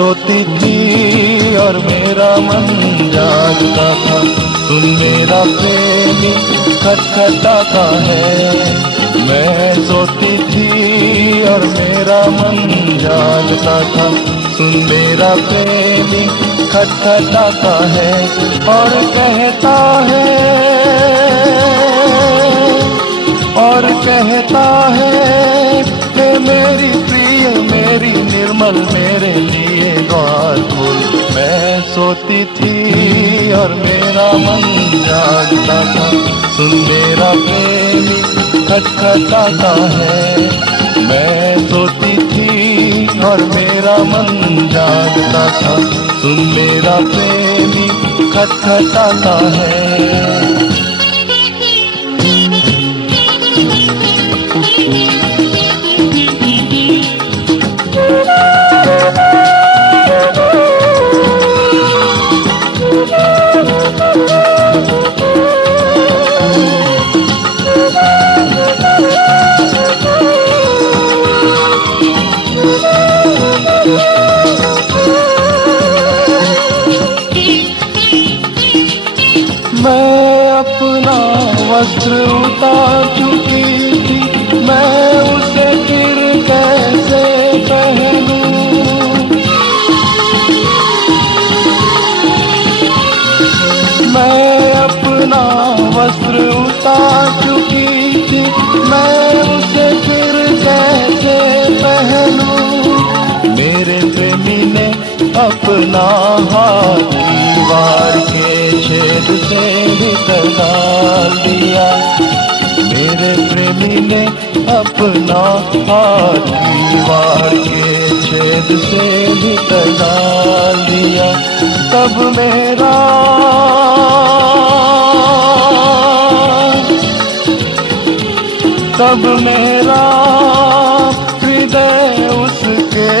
सोती थी और मेरा मन जागता था, सुन मेरा प्रेमी खटखटाता है। मैं सोती थी और मेरा मन जागता था, सुन मेरा प्रेमी खटखटाता है और कहता है, और कहता है कि मेरी प्रिय मेरी निर्मल मेरे लिए द्वार खोल। मैं सोती थी और मेरा मन जागता था, सुन मेरा प्रेमी खटखटाता है। मैं सोती थी और मेरा मन जागता था, सुन मेरा प्रेमी खटखटाता है। मैं अपना वस्त्र उतार चुकी थी, मैं उसे फिर कैसे पहनूं। मैं अपना वस्त्र उतार चुकी थी, मैं उसे फिर कैसे पहनूं। मेरे प्रेमी ने अपना हाथ दीवार के छेद से भीतर डाल दिया। मेरे प्रेमी ने अपना हाथ दीवार के छेद से भीतर डाल दिया। तब मेरा हृदय उसके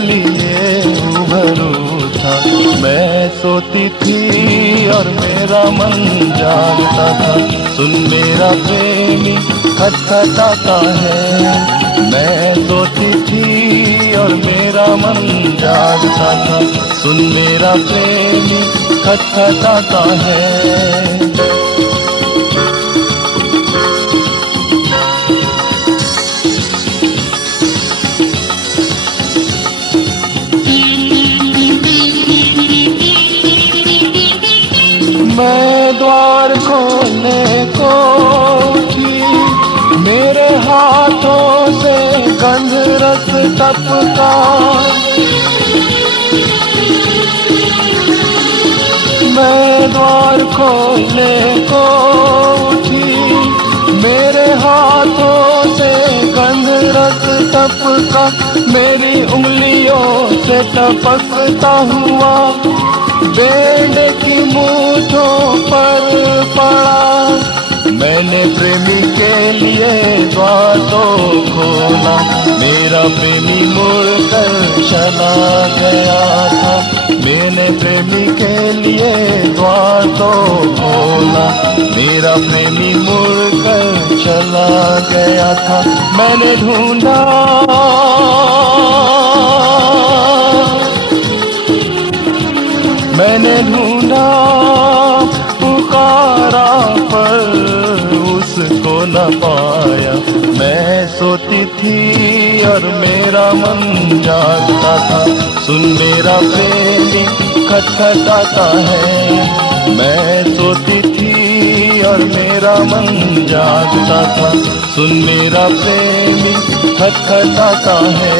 लिए उभरू था। मैं सोती थी और मेरा मन जागता था, सुन मेरा प्रेमी खटखटाता है। मैं सोती थी और मेरा मन जागता था, सुन मेरा प्रेमी खटखटाता है। मैं द्वार खोलने को थी, मेरे हाथों से गंध रस टपका। मैं द्वार खोलने को थी, मेरे हाथों से गंध रस टपका। मेरी उंगलियों से टपकता हुआ बेंड की मूठों पर पड़ा। मैंने प्रेमी के लिए द्वार तो खोला, मेरा प्रेमी मुड़कर चला गया था। मैंने प्रेमी के लिए द्वार तो खोला, मेरा प्रेमी मुड़कर चला गया था। मैंने ढूंढा पुकारा पर उसको न पाया। मैं सोती थी और मेरा मन जागता था, सुन मेरा प्रेमी खटखटाता है। मैं सोती थी और मेरा मन जागता था, सुन मेरा प्रेमी खटखटाता है।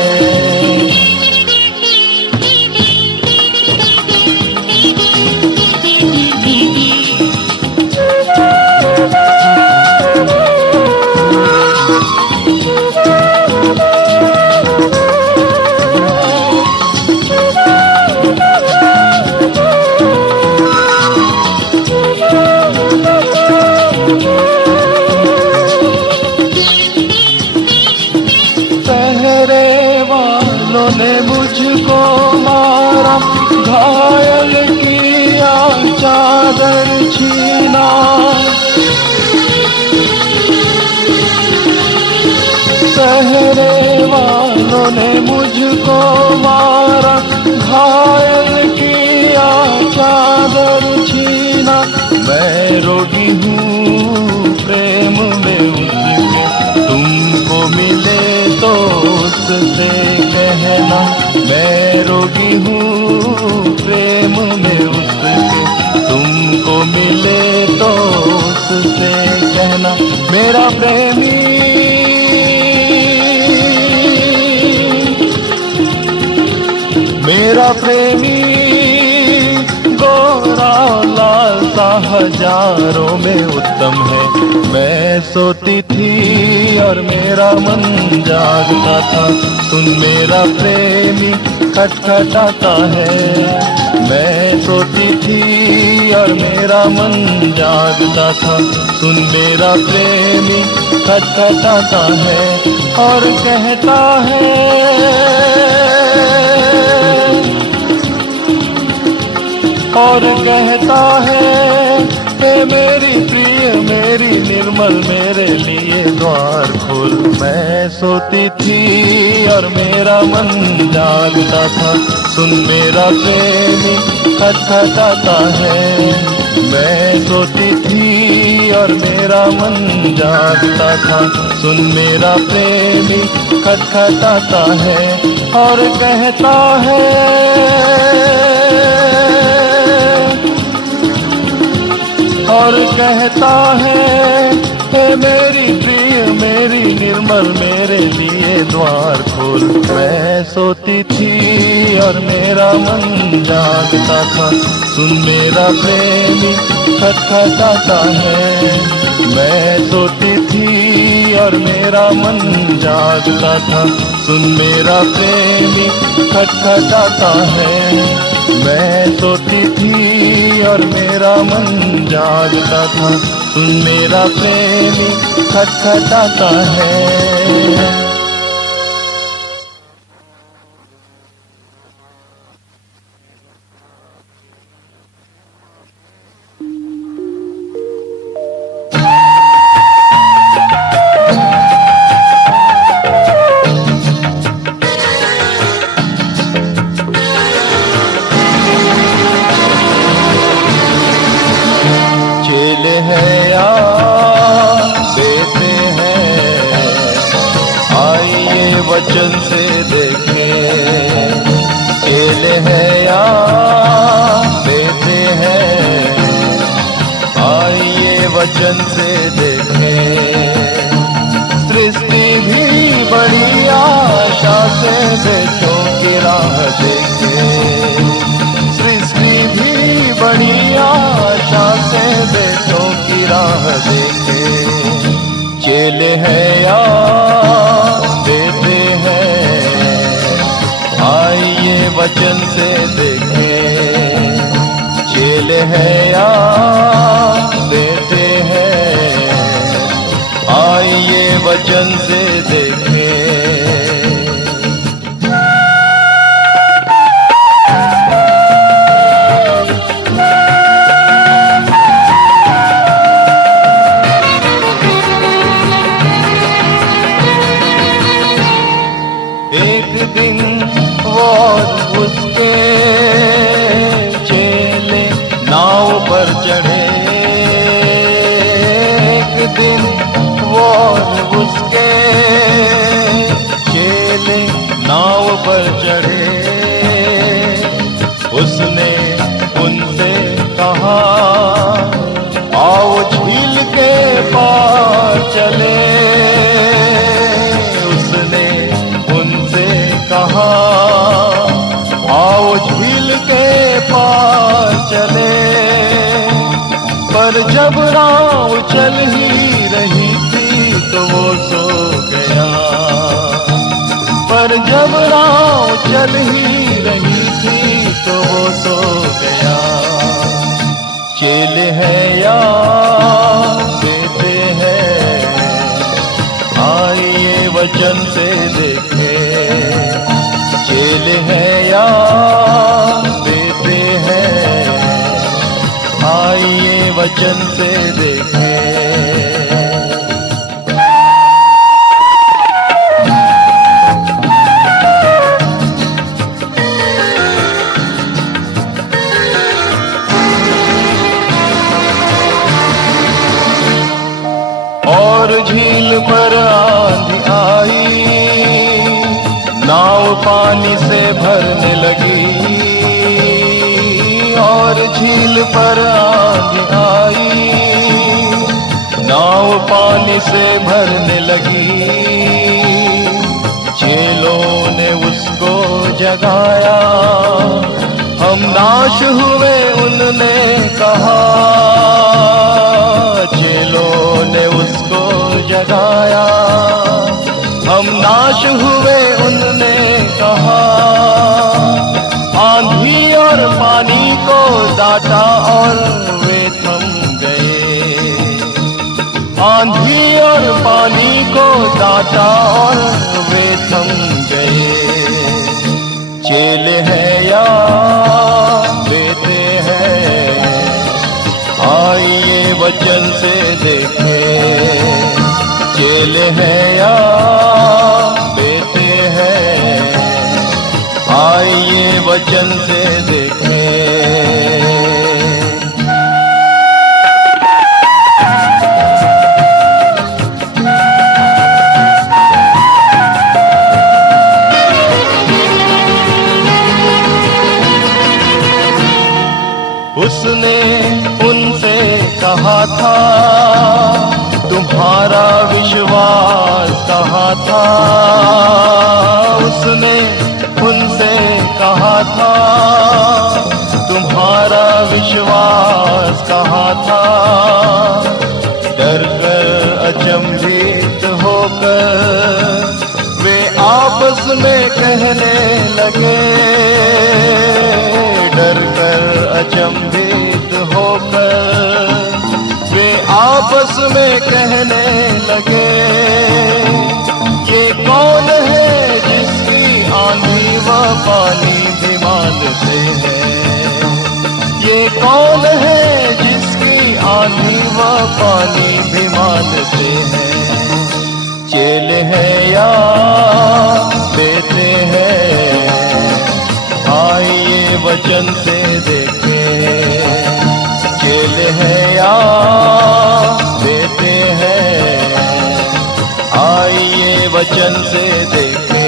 ने मुझको मारा, घायल किया, चादर छीना। पहरे वालों ने मुझको मारा, मारा, घायल किया चादर छीना। मैं रोगी हूँ प्रेम में उसके, तुमको मिले तो उससे कहना। मैं रोगी हूँ प्रेम में उसके, तुमको मिले तो उससे कहना। मेरा प्रेमी, मेरा प्रेमी गोरा लाल सा हजारों में उत्तम है। मैं सोती थी और मेरा मन जागता था, सुन मेरा प्रेमी खटखटाता है। मैं सोती थी और मेरा मन जागता था, सुन मेरा प्रेमी खटखटाता है और कहता है, और कहता है, हे मेरी प्रिय मेरी निर्मल मेरे लिए द्वार खोल। मैं सोती थी और मेरा मन जागता था, सुन मेरा प्रेमी खटखटाता है। मैं सोती थी और मेरा मन जागता था, सुन मेरा प्रेमी खटखटाता है और कहता है, और कहता है, हे मेरी प्रिय मेरी निर्मल मेरे लिए द्वार खोल। मैं सोती थी और मेरा मन जागता था, सुन मेरा प्रेमी खटखटाता है। मैं सोती थी और मेरा मन जागता था, सुन मेरा प्रेमी खटखटाता है। मैं सोती थी और मेरा मन जागता था, सुन मेरा प्रेमी खटखटाता है। वचन से देखें, चेले हैं या बेटे हैं, आइए वचन से देखें। सृष्टि भी बड़ी आशा से बेटों की राह देखे, सृष्टि भी बड़ी आशा से बेटों की राह देखे। चेले हैं या बेटे हैं, आइए वचन से देखें। चेले हैं या बेटे हैं, आइए वचन से देखें। उसके चेले नाव पर चढ़े, एक दिन वो उसके चेले नाव पर चढ़े। उसने उनसे कहा, आओ झील के पार चले। उसने उनसे कहा, आओ झील के पार चले। पर जब नाव चल ही रही थी तो वो सो गया। पर जब नाव चल ही रही थी तो वो सो गया। चेले हैं या बेटे हैं, आइए वचन से देखें। चेले हैं या बेटे हैं, आइए वचन से देखें। भरने लगी और झील पर आंधी आई, नाव पानी से भरने लगी। चेलों ने उसको जगाया, हम नाश हुए उनने कहा। चेलों ने उसको जगाया, हम नाश हुए उनने कहा। आंधी और पानी को डांटा और वे थम गए। आंधी और पानी को डांटा और वे थम गए। चेले हैं या बेटे हैं, आइए वचन से देखें। चेले हैं या बेटे हैं, आइए वचन से देखें। उसने उनसे कहा था, तुम्हारा विश्वास कहाँ था। उसने उनसे कहा था, तुम्हारा विश्वास कहाँ था। डर कर अचंभित होकर वे आपस में कहने लगे। डर कर अचंभित होकर वे आपस में कहने लगे। ये कौन है जिसकी आंधी व पानी भी मानते हैं। ये कौन है जिसकी आंधी व पानी भी मानते हैं। चेले हैं या बेटे हैं, आइए वचन से देखें। चेले हैं या बेटे हैं, आइए वचन से देखें।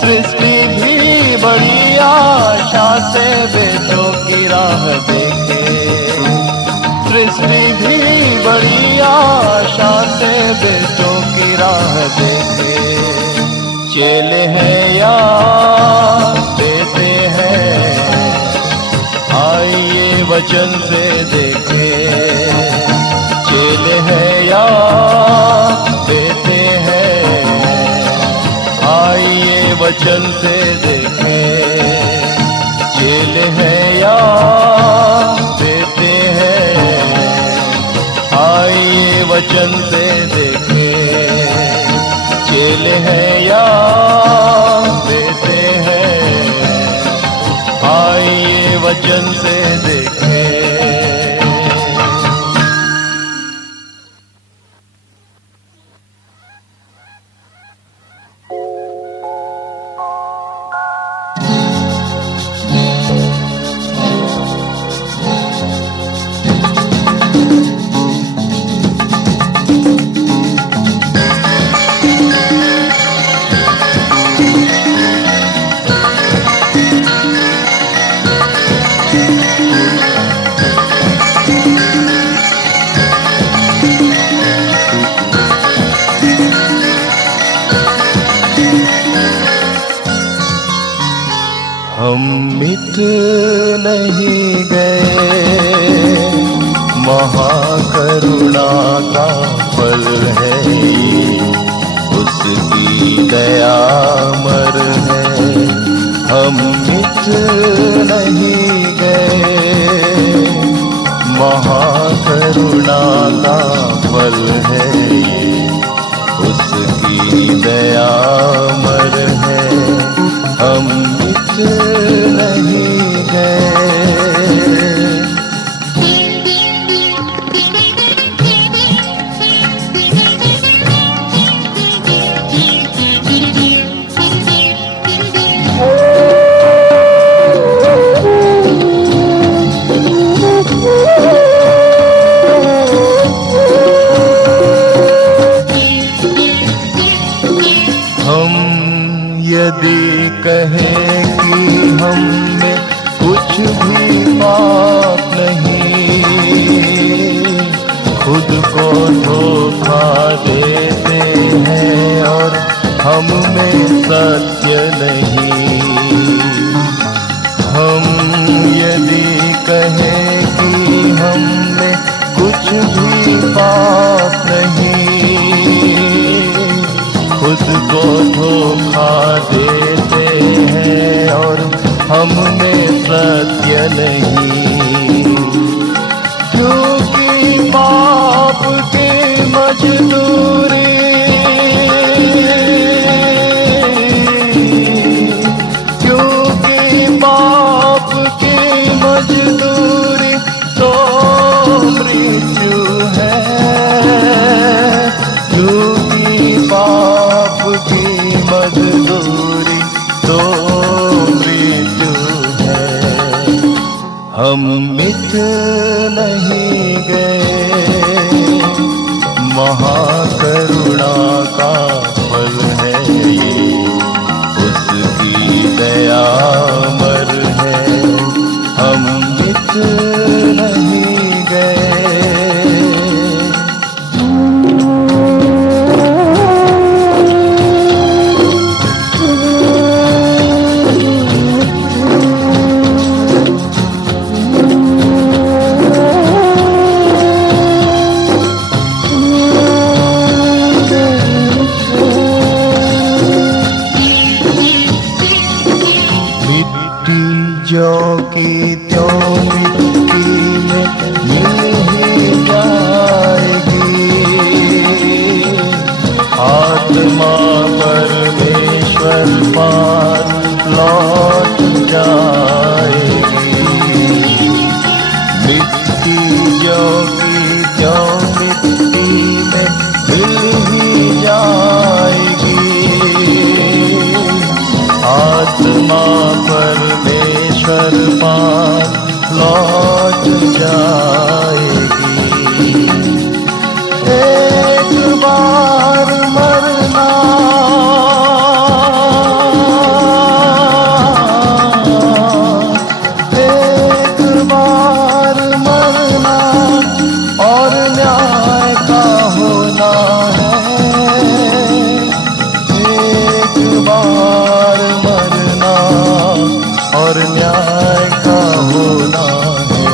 सृष्टि भी बड़ी आशा से बेटों की राह देखे। सृष्टि भी बड़ी आशा से बेटों की राह देखे। चेले हैं या बेटे हैं, आइए वचन से देखें। चेले हैं या बेटे हैं, आइए वचन से देखें। चेले हैं या बेटे हैं, आइए वचन से देखें। चेले हैं या बेटे हैं, आइए वचन से देखें। हम मिट नहीं गए, महाकरुणा का फल है ये, उसकी दया अमर है। हम मिट नहीं गए, महाकरुणा का फल है ये, उसकी दया अमर है। हम मिट नहीं गए। यदि कहें कि हम में कुछ भी पाप नहीं, खुद को धोखा देते हैं और हम में सत्य नहीं। हम यदि कहें कि हम में कुछ भी पाप नहीं, खुद को धोखा देते हैं और हम में सत्य नहीं। क्योंकि पाप की मजदूरी, क्योंकि पाप की मजदूरी तो मृत्यु है। क्योंकि पाप की मजदूरी तो मृत्यु है। हम मिट नहीं गए, महाकरुणा का फल है ये, उसकी दया अमर है। हम मिट नहीं गए। जो की त्यों मिट्टी में मिल ही जाएगी, आत्मा परमेश्वर पार लौट जाएगी। मिट्टी जो की त्यों मिट्टी में मिल ही जाएगी, आत्मा परमेश्वर पार लौट जाएगी। एक बार मरना, एक बार मरना और न्याय का होना है। एक बार मरना और न्याय का होना है।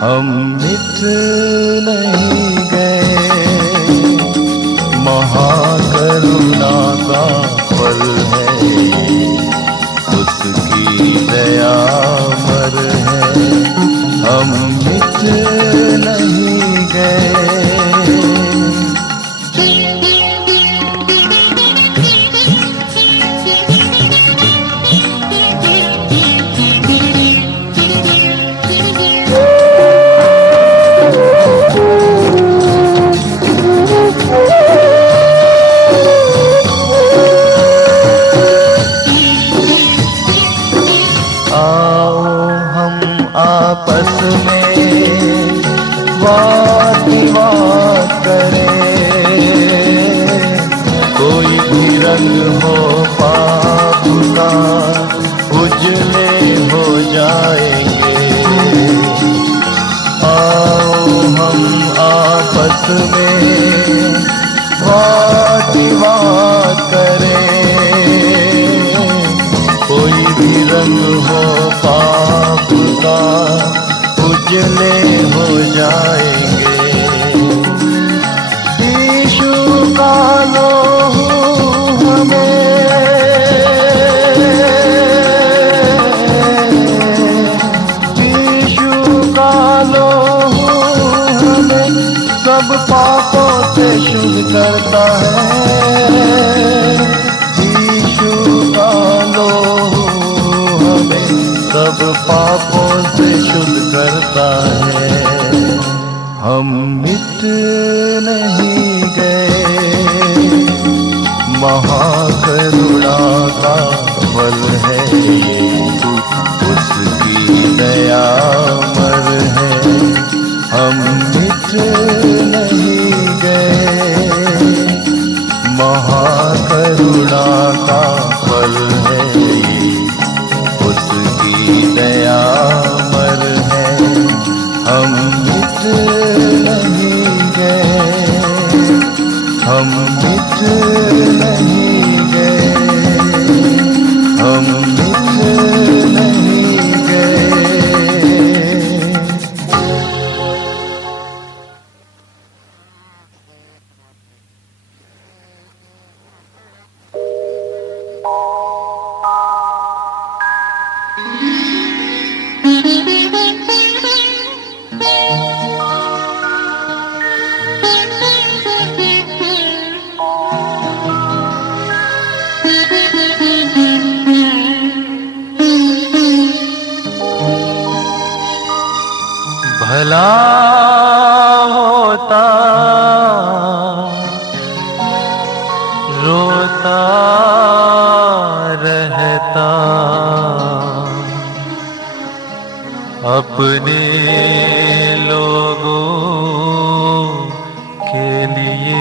हम मिट नहीं गए, महाकरुणा का फल है, उसकी दया अमर है। हम मिट नहीं गए। आपस में वाद विवाद करें, कोई भी रंग हो पाप का उजले हो जाएंगे। आओ हम आपस में वाद विवाद करें, कोई भी रंग हो पाप का उजले हो जाएंगे। यीशु का लोहू हमें, यीशु का लोहू हमें सब पापों से शुद्ध करता है। यीशु का लोहू हमें सब पापों से शुद्ध करता है। हम मिट नहीं गए, महाकरुणा का फल है ये, उसकी दया अमर है। हम मिट नहीं गए, महाकरुणा का मिट नहीं गए, हम मिट नहीं गए। भला होता रोता रहता अपने लोगों के लिए।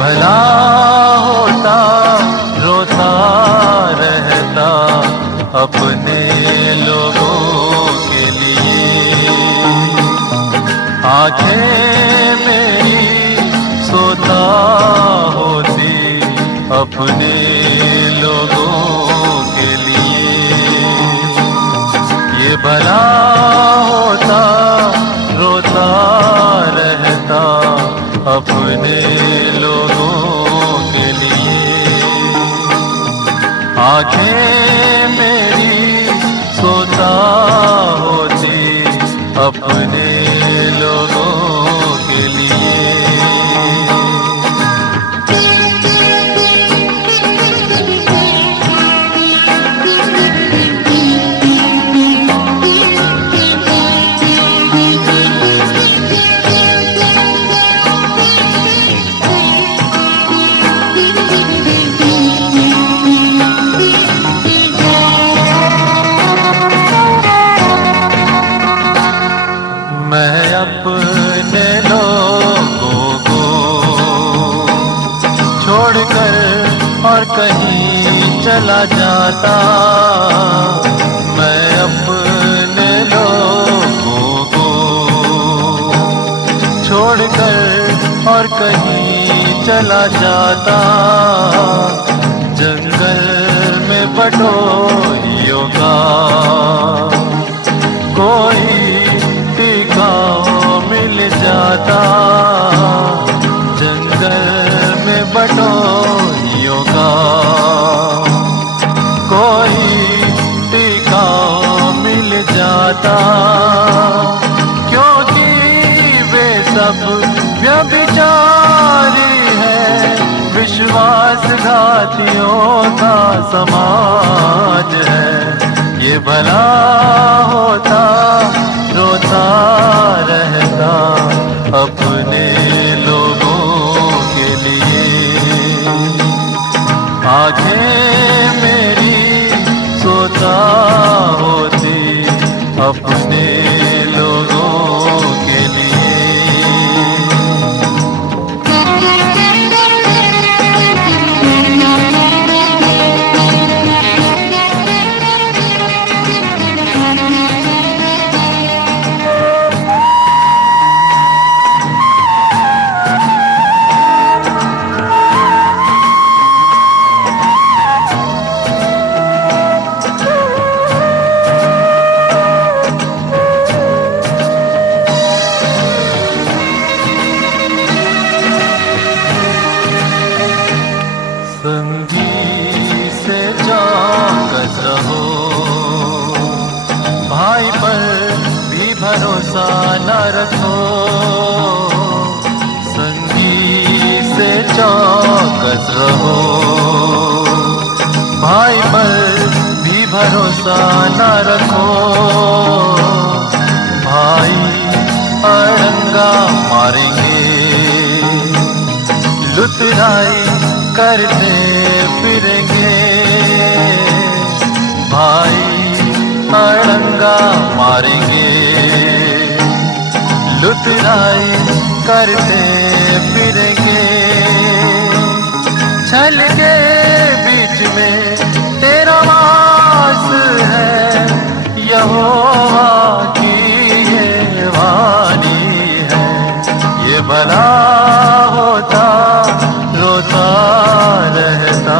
भला होता रोता रहता अपने लोगों के लिए। आंखें मेरी सोता होती अपने लोगों के लिए। ये भला होता रोता रहता अपने लोगों के लिए। आंखें मेरी सोता होती अपने लोगों के लिए। मैं अपने लोगों को छोड़कर और कहीं चला जाता। मैं अपने लोगों को छोड़कर और कहीं चला जाता। जंगल में पटोरियों का कोई मिल जाता। जंगल में बटोरियों का कोई टीका मिल जाता। क्योंकि वे सब व्यभिचारी है, विश्वासघातियों का समाज है। ये भला होता रोता रहता अपने लोगों के लिए। आंखें मेरी सोता होती अपने लोगों के लिए। संगी से चौकस रहो, भाई पर भी भरोसा न रखो। संगी से चौकस रहो, भाई पर भी भरोसा न रखो भाई, अड़ंगा मारेंगे। लुटेराई करते फिरेंगे भाई, अड़ंगा मारेंगे। लुटेराई करते फिरेंगे। छल के बीच में तेरा वास है, यहोवा की ये वाणी है। ये भला होता रोता रहता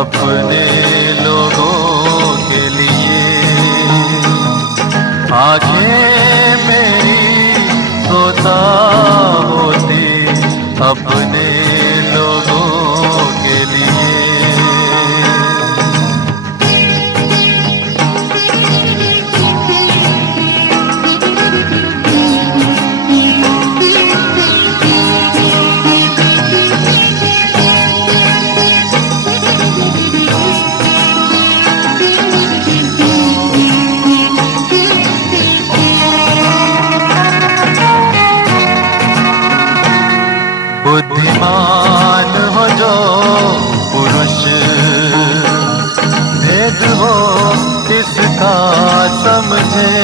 अपने लोगों के लिए। आंखें मेरी सोता होती अपने लोगों के लिए। बुद्धिमान हो जो पुरुष, भेद वो इसका समझे।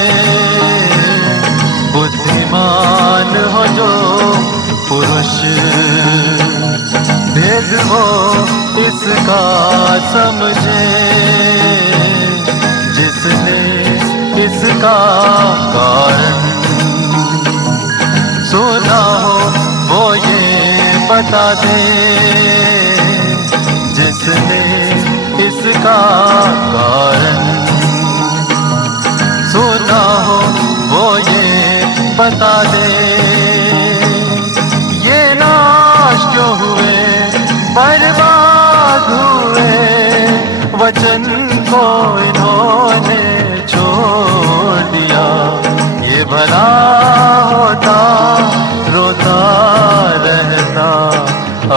बुद्धिमान हो जो पुरुष, भेद वो इसका समझे। जिसने इसका कारण सुना हो वो ये बता दे। जिसने इसका कारण सुना हो वो ये बता दे। ये नाश क्यों हुए, बर्बाद हुए, वचन को इन्होंने छोड़ दिया। ये भला होता रोता रहता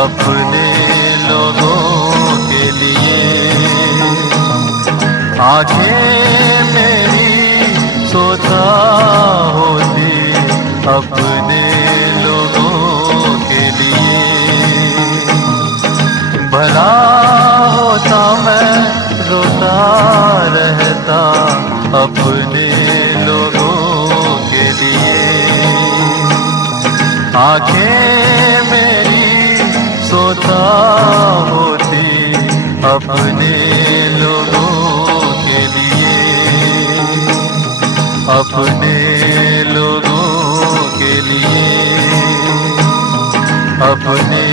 अपने लोगों के लिए। आंखें मेरी सोता होती अपने लोगों के लिए। भला होता मैं रोता रहता अपने लोगों के लिए। आंखें मेरी सोता होती अपने लोगों के लिए। अपने लोगों के लिए। अपने